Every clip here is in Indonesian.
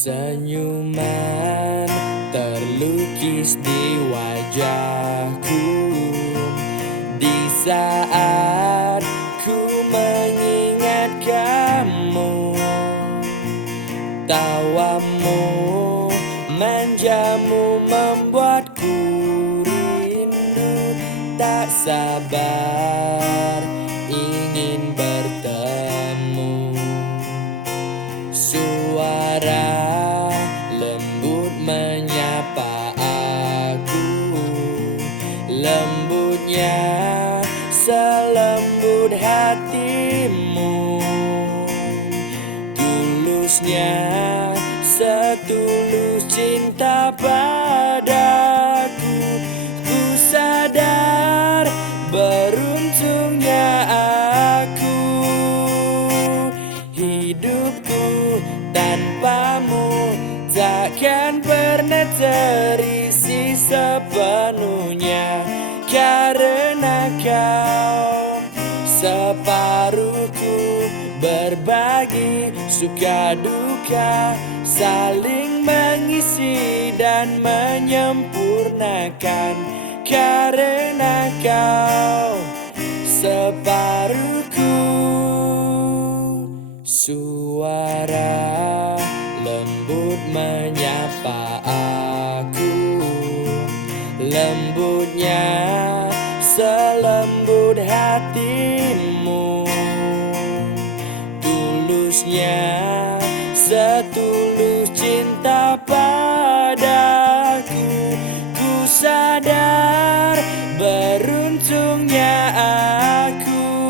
Senyuman terlukis di wajahku di saat ku mengingat kamu. Tawamu, manjamu membuatku rindu, tak sabar ingin bertemu. Suara lembut menyapa aku, lembutnya selembut hatimu, tulusnya setulus cinta padaku. Ku sadar beruntungnya aku, hidupku tanpamu takkan pernah terisi sepenuhnya. Karena kau separuhku, berbagi suka duka, saling mengisi dan menyempurnakan. Karena kau separuhku. Suara lembut menyapa aku, lembutnya selembut hatimu, tulusnya setulus cinta padaku. Ku sadar beruntungnya aku,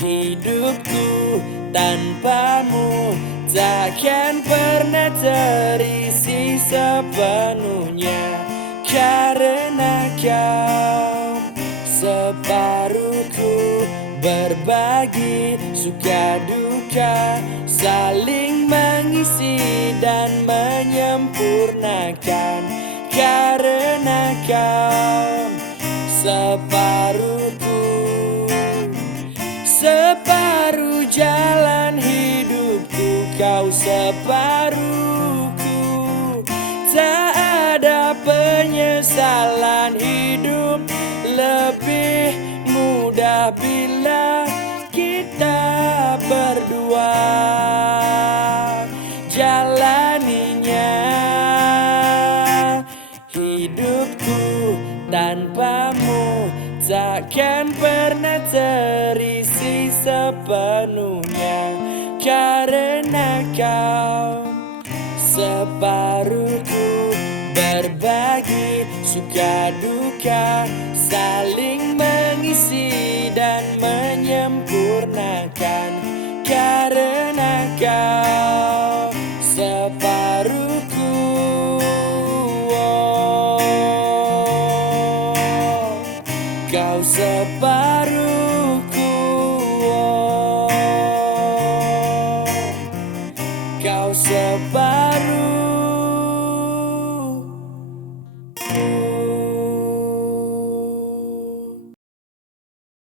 hidupku tanpamu takkan pernah terisi sepenuhnya. Karena kau separuhku, berbagi suka duka, saling mengisi dan menyempurnakan. Karena kau separuhku, separuh jalan hidupku, kau separuhku. Tak ada penyesalan, hidup lebih mudah bila kita berdua jalaninya. Hidupku tanpamu takkan pernah terisi sepenuhnya. Karena kau separuhku, berbagi suka duka, saling mengisi dan menyempurnakan.